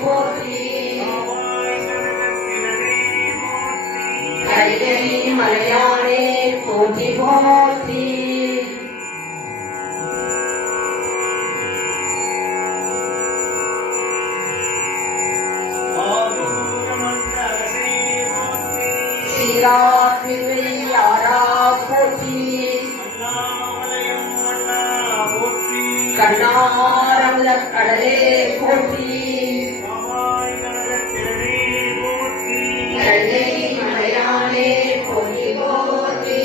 போற்றி கைலை மலையானே போற்றி போற்றி யாரா போற்றி கண்ணாரமுல கடலே போற்றி கைலை மலையானே போற்றி போற்றி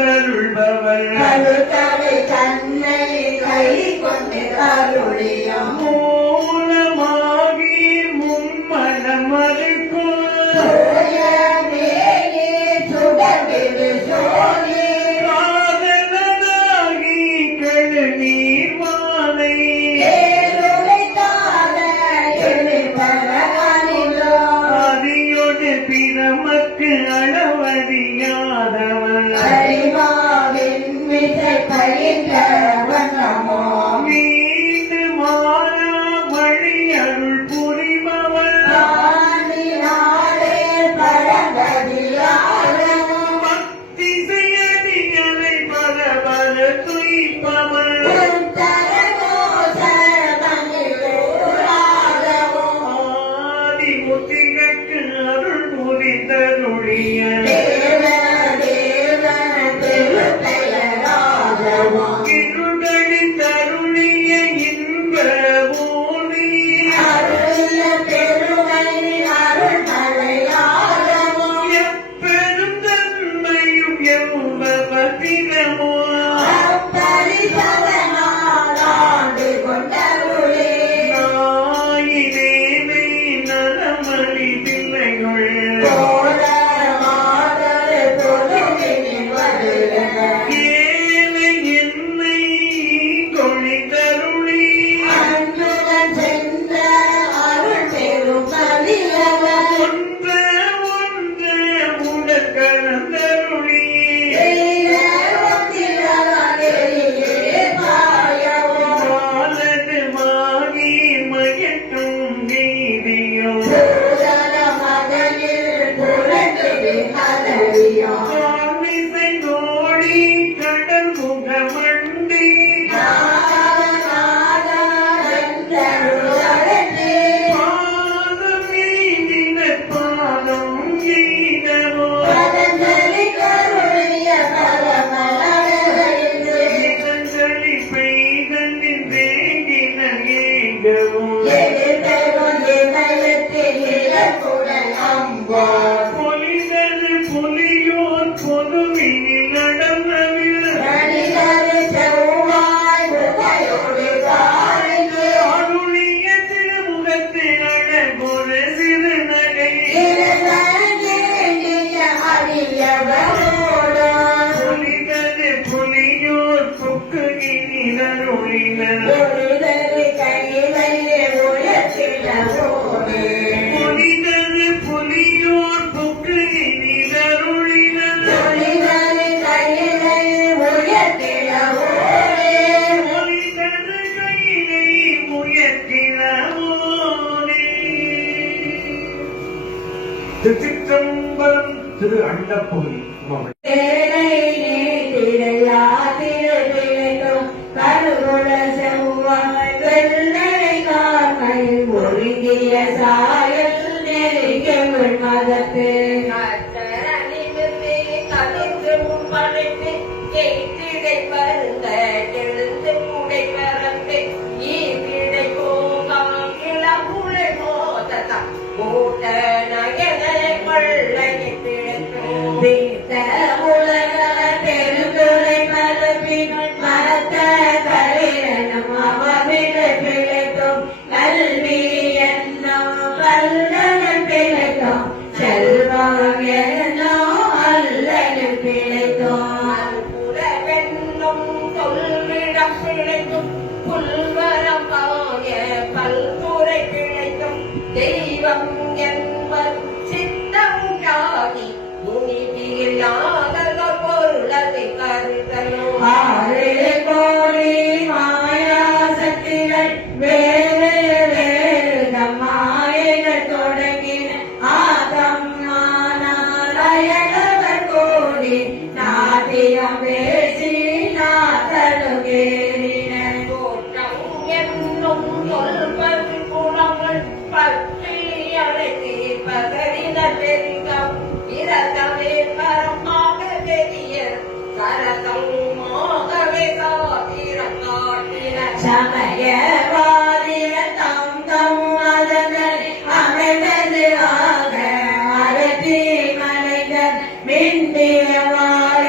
கொண்டருள்பவள் கழுத்தலை தன்னை கை கொண்டு அருளியம் மூலமாகி மும்மலம் மறுக்கும் சூரியனேயே சுடர்விடு சோழி காதலனாகி கழுநீர் மாலை ஏழுடைத்தாத எழுபவனிலோ அதியொடு பிரமக்கு அளவறியாதவள் அறிவாவின் மிசை பயின்றவன் நமோ மீண்டு மாறா வழி அருள் புரிபவள் ஆனினாலே பரம்பதியாரமோ பக்தி செய்யடிகளை பரபர துய்ப்பவள் உத்தரகோசரமணிலூராகவோ ஆதி முத்திகற்கு அருள் புரிந்தருளிய தேவ தேவ திருப்பெயராகவோ இருள்களின் தருளிய இன்ப ஊழி அருளிய பெருமை அருள்மலையாகவோ எப்பெரும் தன்மையும் எவ்வதினமோ அப்பரிசவனாலாண்டு கொண்டருளே நாயினேனை நலமளி தில்லையுள் கோலமாதரு பொருளினில் வருக ஏனை என்னை கொழிதருளி அன்புடன் சென்ற அருள் பெரும் பதியவர் ஒன்ற ஒன்ற உடற்கலந்தருளி மாலது மாகி மயக்கும் நீதியோ காமிசை தோழி கடல் முகமண்டி பாதம் நீதின பாதம் எய்தவோ இதழ்களி பெய்தலின் வேண்டின ஏகவோ பொலிதது புலியோர் பொதுவினில் நடந்தவில் அருளிய திருமுகத்தில் அழகொரு சிறுநகை பொலிதது புலியோர் புக்குகினில் அருளினர் பொலிதது புலியோர் புக்குகினில் அருளினர் பொலிதது கையிலை உயர்த்தினவோனே. திருச்சிற்றம்பலம் திரு அண்டப்பகுதி உமாமணி. சாயல் நெருங்கவள் மதத்து வீட்ட உலக பெருந்துரை மரபின் மரத்த கலிரனும் அவவிட பிழைக்கும் கல்வி என்னும் வல்லனும் பிழைக்கும் செல்வம் என்னும் அல்லனும் பிழைக்கும் புறவென்னும் சொல்விடம் பிழைக்கும் புல்வரம் காய பல்துறை பிழைக்கும் தெய்வம் என்பர் சித்தம் காகி முனிவில்லாத பொருளதை கருத்தலும் ஆறு கோடி மாயா சக்திகள் வேறு வேறு மாயைகள் தொடங்கின ஆதம் நாராயணவர் கோடி நாட்டியம் பேசி நாத்தழுகேறின தோற்றம் என்னும் சொல்வது குணங்கள் பற்றி அழைத்து பகரின பெருகம் இரதமே பரமாக பெரிய கரதமாகவே காத்திரம் காட்டின சமயவாதிய தம் தம் மதங்கள் அமைந்தது ஆக அரசி மனிதன் மிண்டிய வாழ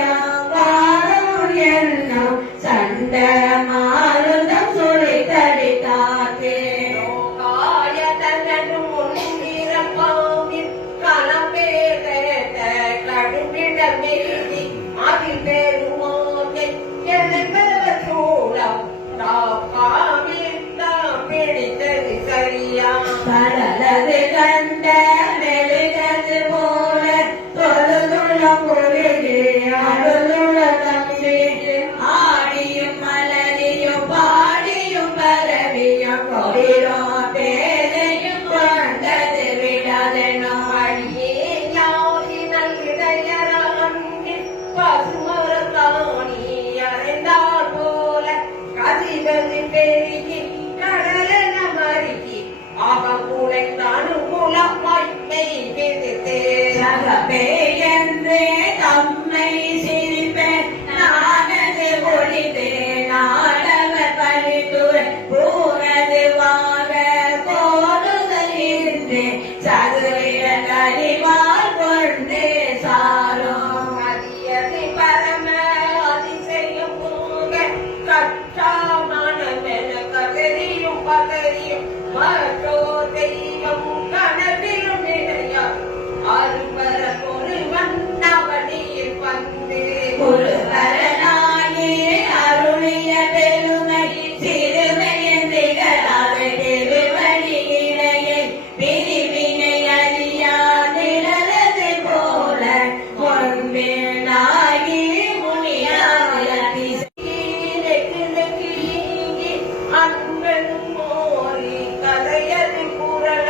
நகமே என்று தம்மை சிரிப்பேன் நானது ஒளிதே நாடவர் பழித்துறை பூனது வாக கோருதல் இன்றே சதுரிய கலிவார் கொண்டு சாரும் அதியதி பரம அதிசயம் போக கற்றாமணமென கதறியும் பதறியும் மற்றோ தெய்வம் கனவிலும் நிலையா அருபர பொருவன் அவனியில் வந்து குருவரனாயே அருளிய பெருமை சிறுமையின் திகழாத திருவடியினையை பிரிவினை அறியா நிழலது போல கொன்பினாகி முனியாவலி அன்பன் மோரி கதையது குரல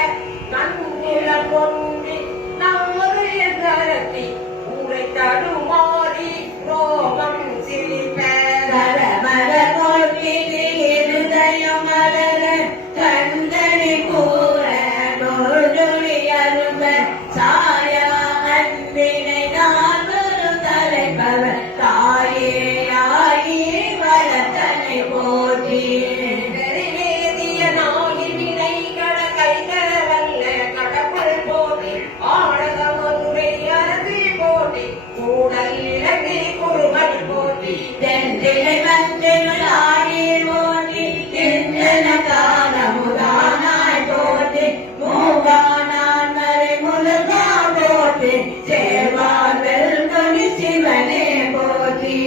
கண்ணில கொண்டு நம்முடைய தரத்தி உரை தடுமாறி ரோகம் சிரிப்ப கரமர போற்றிடு இருதயம் மலர கண்தனி கூற நோடுளி அரும்ப சாயா அன்பினை நானொரு தலைப்பவர் தாயே ஆகி வளர்த்தனை போற்றி வேதிய நாயி வினைகள கைகரவல்ல கடவுள் போட்டி ஆடகமதுரை அரசி போட்டி கூடல் இலங்கை குருவல் போட்டி தென்றிலை வந்திருள் ஆழி போற்றி தென்றன காலமுதானாய் போற்றி மூவானான் மறை முழுகா போற்றி சேர்வார் வெல்கொடி சிவனே போற்றி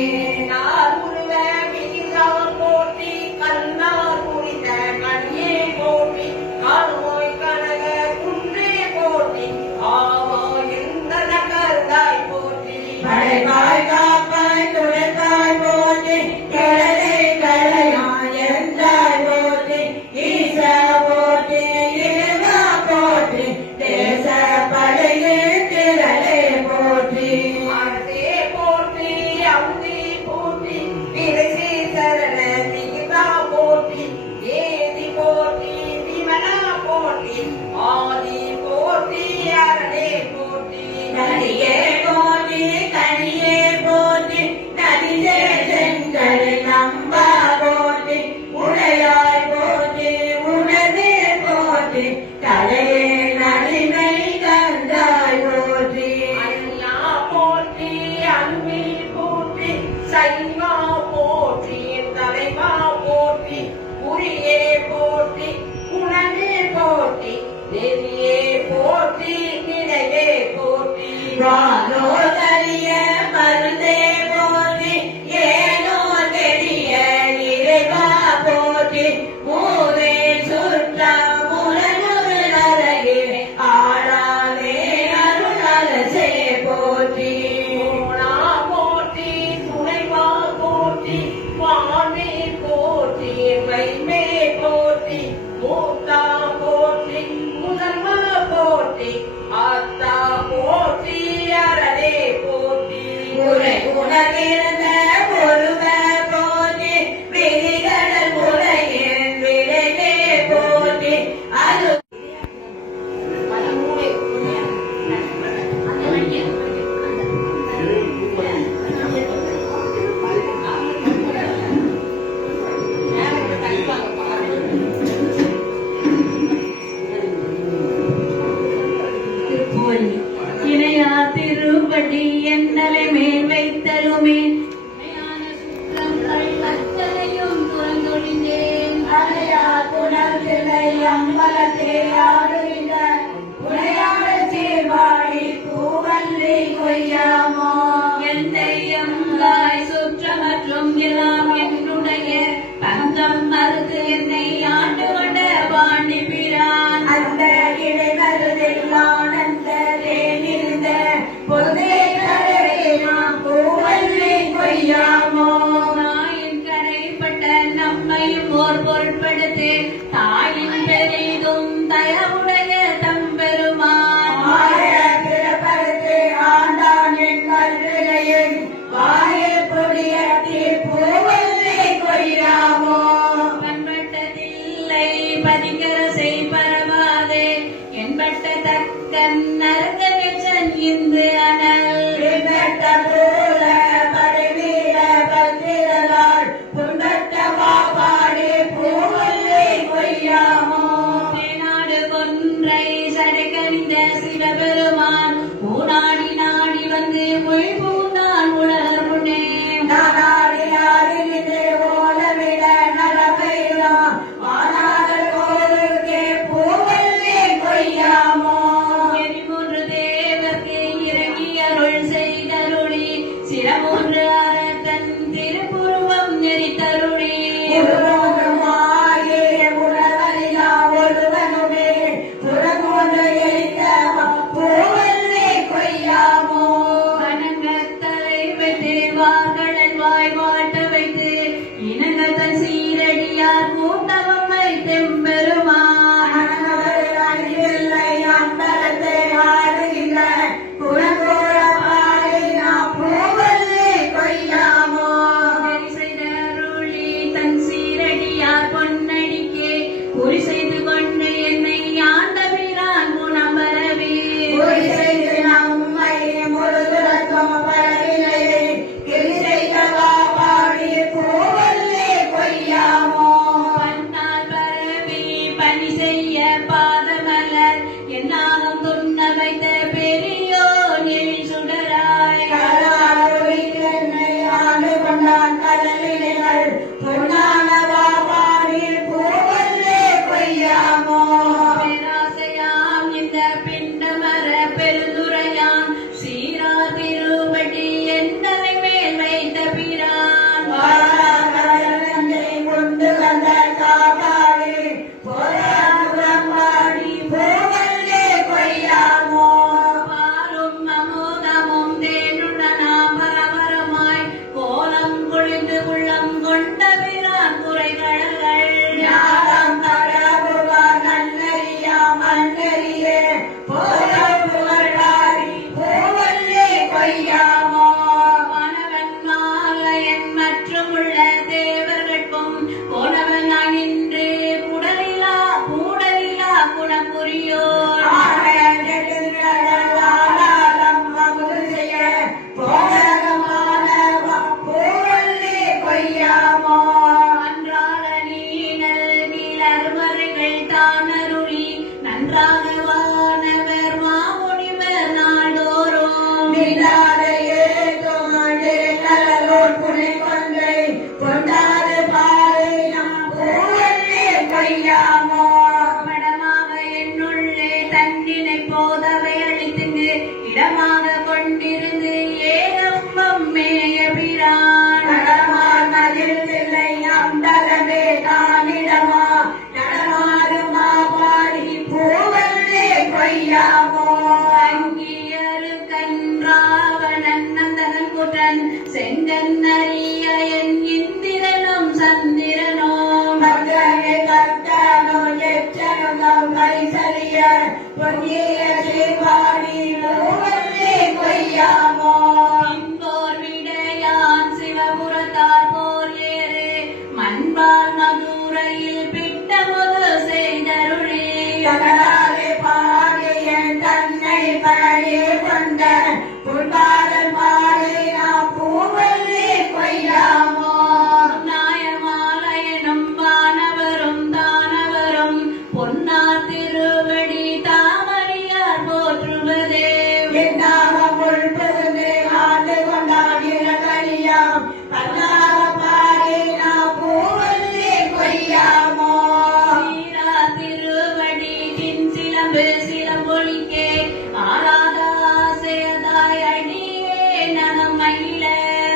நார் உருவ மிகிராம் போட்டி கண்ணார் குறித்த கண்ணியே போட்டி கால்மோய் கனக குன்றே போட்டி ஆவா எந்த கருதாய் போட்டி படைப்பாய் காப்பாய் துடைப்பாய் போற்றி கிழலை கலையாய் என்றாய் போற்றி ஈசா போற்றி இருகா போற்றி தேச படையில் திரளே போற்றி ஆர்த்தே போற்றி அம்பி போற்றி விரைசி சரண திகிதா போற்றி ஏதி போற்றி விமலா போற்றி ஆதி போற்றி அரணே போற்றி நதியே போற்றி கனியே போற்றி நதியே செங்கல் நம்பா போற்றி உடையாய் போற்றி உணவே போற்றி தலையே நலிமை கந்தாய் போற்றி அண்ணா போற்றி அன்பி போற்றி சைவா போற்றி தலைவா போற்றி புரியே போற்றி குணமே போற்றி நெறியே போற்றி நிலையே போற்றி வானோதரிய மருந்தே போற்றி ஏனோ தெரிய இறைவா போற்றி மூவே சுற்றா முரணுரு நரகே ஆளாவே அருளரசே போற்றி ஓணா போற்றி துணைவா போற்றி வானே போற்றி வைமே போற்றி மூத்தா போற்றி முதல்வா போற்றி ஆத்தா போற்றி அரணே போற்றி உரை உணர்ந்த பொருவ போற்றி விரிகடல் முறையின் விரைவே போற்றி அது இணையா திருப்படி என்னலை மேல் வைத்தலுமே அலையா புனர்திலை அம்பலத்தே ஆடுகின்ற உரையாட சீர்வாடி பூவல்லி கொய்யாமோ எந்தையங்காய் சுற்றமற்றும் எல்லாம் என்னுடைய பங்கம் மறுத்து என்னை ஆண்டு கொண்ட பாண்டி பிரான் அந்த இடைவருதில் ஆனந்த தேனிருந்த பொதே கரையினா பூவல்லி கொய்யாமோ நாயின் கரைப்பட்ட நம்மையும் ஓர் பொருட்படுத்து தாயின் பெரிதும் தயவுடைய தம்பெருமான் ஆய திறப்பருத்து ஆண்டான் என் கல்விலையின் வாயில் பொடியத்தி பூவல்லி கொய்யாமோ பண்பட்டதில்லை பதிகரசை பரவாதே என்பட்ட தக்கன் நரகச்சன் இந்த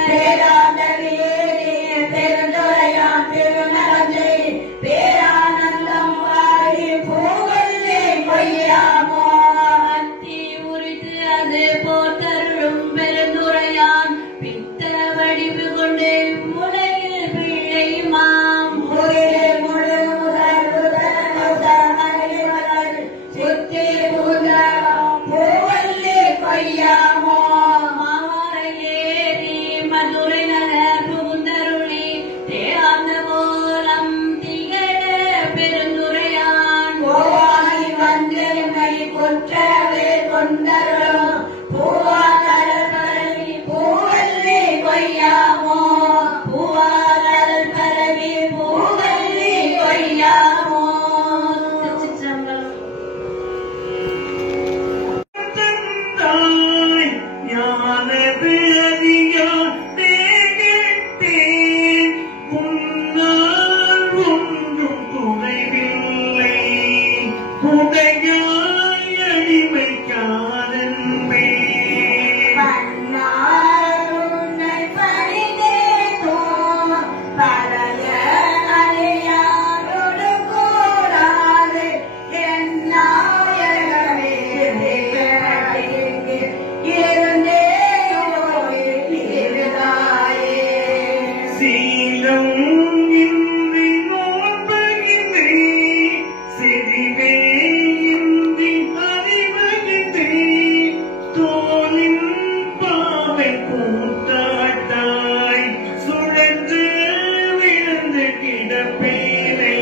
பேராதவியே பெருந்துரையான் திருநலஞ்சை பேரானந்தம் வாரி பூவல்லே கொய்யாமோ அத்தி உரித்து அது போத்தருளும் பெருந்துரையான் பித்த வடிவு கொண்டு முலையில் பிள்ளையுமாம் முறையே முழு முதல் சுத்தி புகுந்த பூவல்லே கொய்யாமோ மாவரையேறி மதுரை நகர் புகுந்தருளி தேவாந்த மூலம் திகழ பெருந்துரையான் கோவாய் வந்தென்னை கொற்றவே கொண்டருளும் பூவாதல் பரவி பூவல்லே கொய்யாமோ பூவாதல் பரவி பூவல்லே கொய்யாமோ திருச்சிற்றம்பலம். தந்தாய் ஞானது அறியான் தேகத்தேன் உன்னால் ஒன்றும் குறைவில்லை உடையாய் அடிமைக்காரன்பே பன்னார் உன்னை பணிந்தேனோ பழைய அழியாரோடு கூடாது என் நாயகமே இருந்தேனோ இருந்தாயே சீலம் இன்றி நோன்பகின்றி செறிவே இன்றி அறிவகின்றி தோலின் பாவை கூத்தாட்டாய் சுழன்று விழுந்து கிடப்பேனை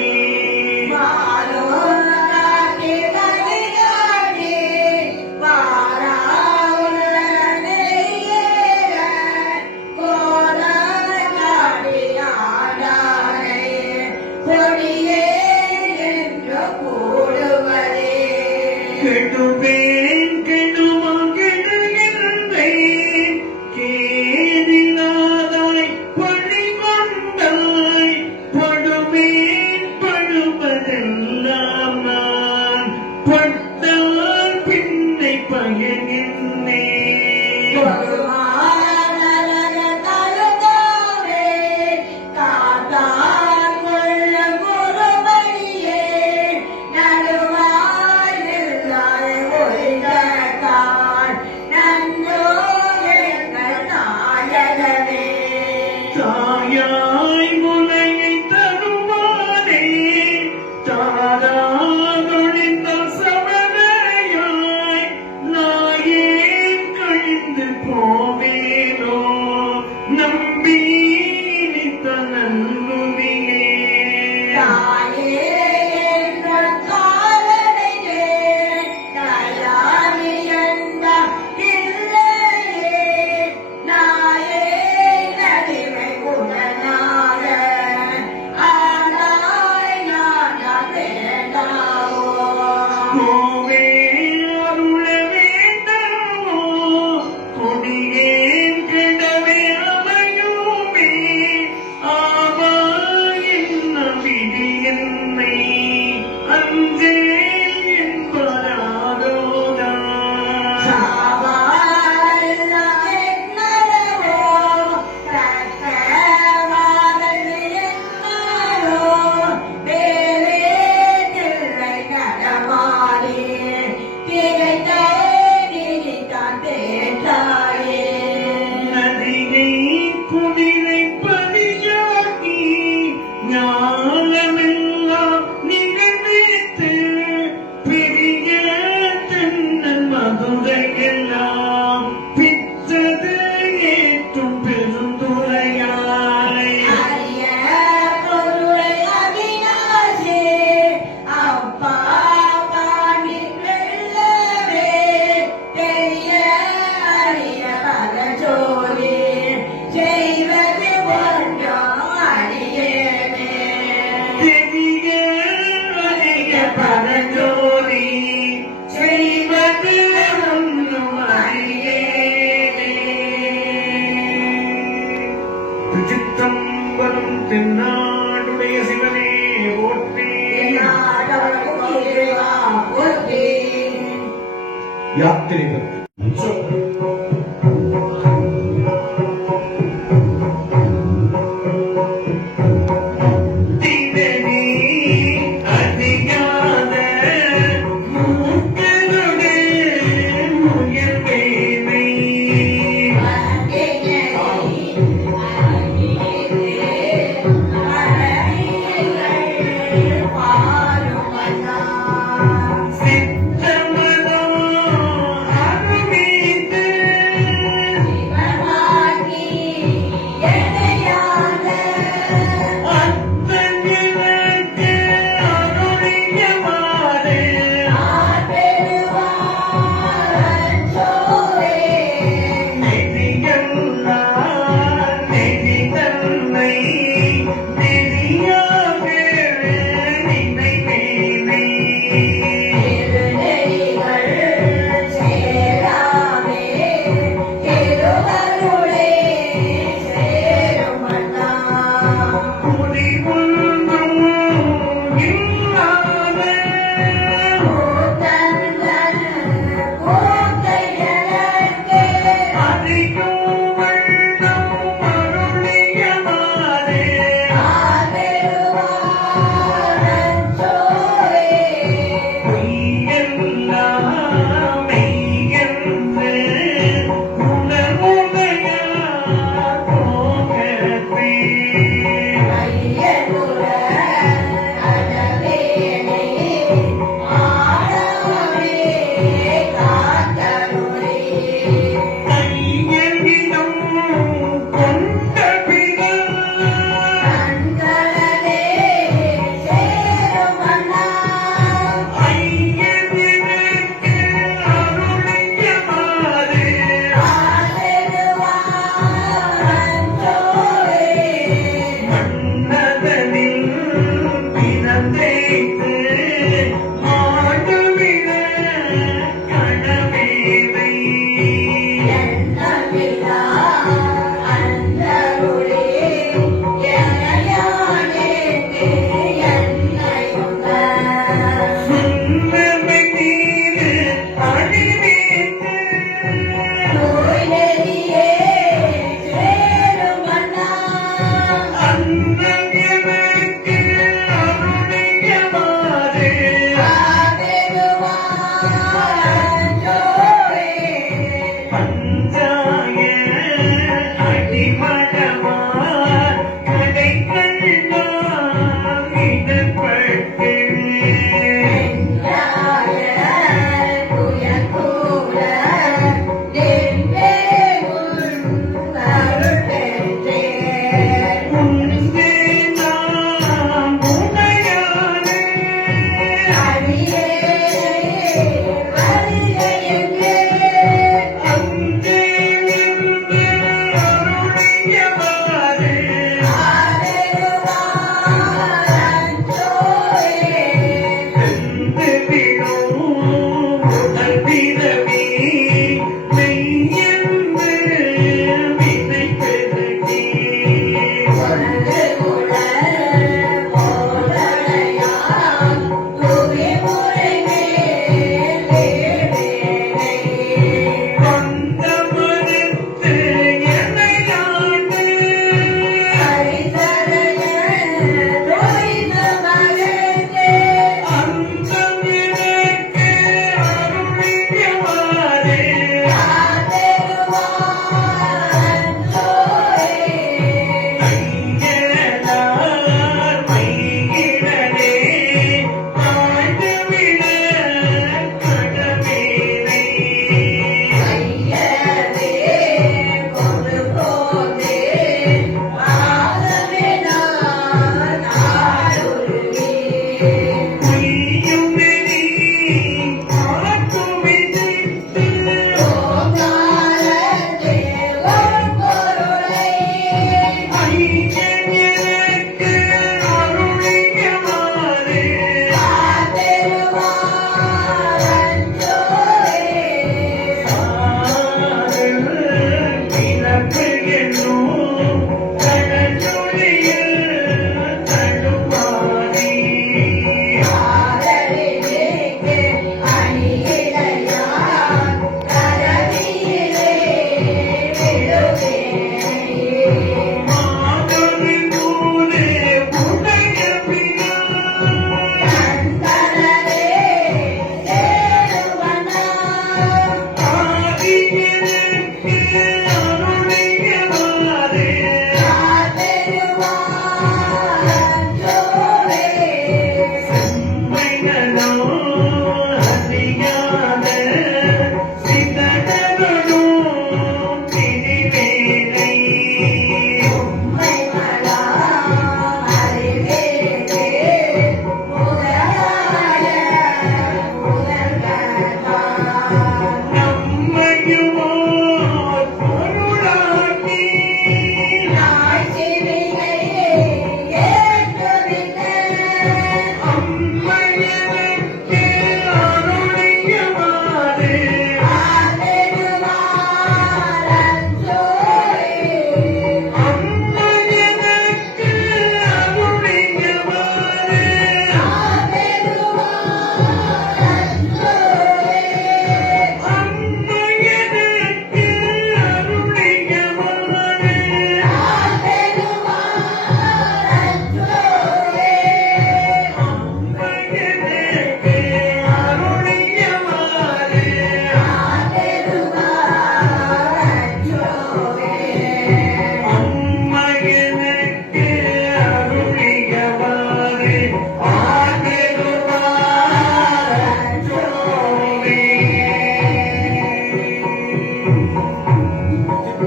கெடுவேன் கெடுமா கெடுகின்றேன் கேடினாதாய் பழி கொண்டாய் படுவேன் படுவதெல்லாம் நான் பட்டால் பின்னை பயனின்னே தாயாய் முலையை தருவானே தாராதொழிந்த சமனையாய் நாயேன் கழிந்து போவேனோ நம்பி தனன்னுமியே கோவே அருள வேண்டாமோ கொடியேன் கிடவே அமையுமே ஆவா என்ன விதி என்னை அஞ்சேல் என்பதாரோதா நதியை குடிலை பதியாக்கி ஞானமெல்லாம் நிகழ்வித்து பெரிய தென்னன் மதுரையெல்லாம் பிச்சது ஏற்றும் பெருந்துரையாரை செய்வது ஒன்றும் அடியேனே தெரிய அறிய பரஞ்சோதி செய்வது ஒன்றும் அறியேனே. திருச்சிற்றம்பலம் தென்னாடுடைய சிவனே போற்றி. யாத்திரை பற்றி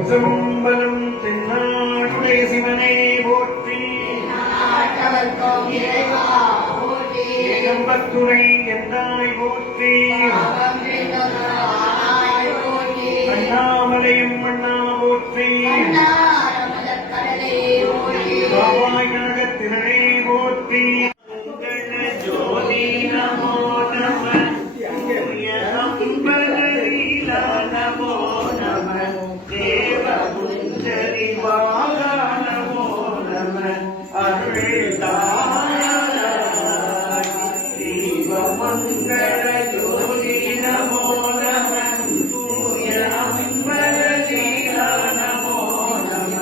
சிற்றம்பலம் தென்னாடுடைய சிவனே போற்றி நாட்டவர்க்கும் இறைவா போற்றி ஏகம்பத்துரை எந்தாய் போற்றி பாவம் வென்றொருளாய் போற்றி அண்ணாமலையும் அண்ணா போற்றி அண்ணாரமலர் கடலே போற்றி பாவாய் கனகத்திரளே போற்றி மங்கள ஜோதி நமோ நம தூய அம்பலீலா நமோ நம தேவ குஞ்சரி வாகா நமோ நம அருள் தாராய் தீப மங்கள ஜோதி நமோ நம தூய அம்பலீலா நமோ நம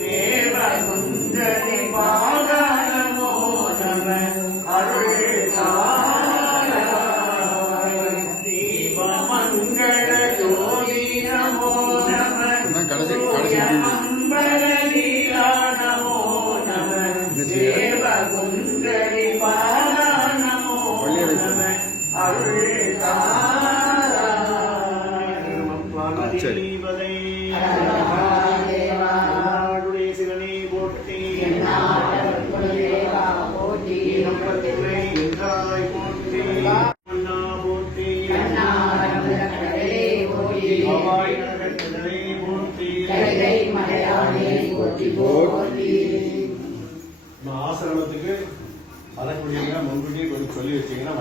தேவ குஞ்சரி வாகா நமோ நம அருள் தாராய் தீப மங்கள ஜோதி நமோ நம தூய அம்பலீலா நமோ நம தேவ குஞ்சரி வாகா நமோ நம அருள் தாராய் சரி. நாடுடைய சிவனே போற்றி நாட்டவர்க்கும் இறைவா போற்றி ஏகம்பத்துரை எந்தாய் போற்றி அண்ணா போற்றி அண்ணாரமலர் கடலே போற்றி பாவாய் கனகத்திரளே போற்றி கைலை மலையானே போற்றி போற்றி ஆசிரமத்துக்கு வரக்கூடியவங்க முன்கூட்டியே கொஞ்சம் சொல்லி வச்சீங்கன்னா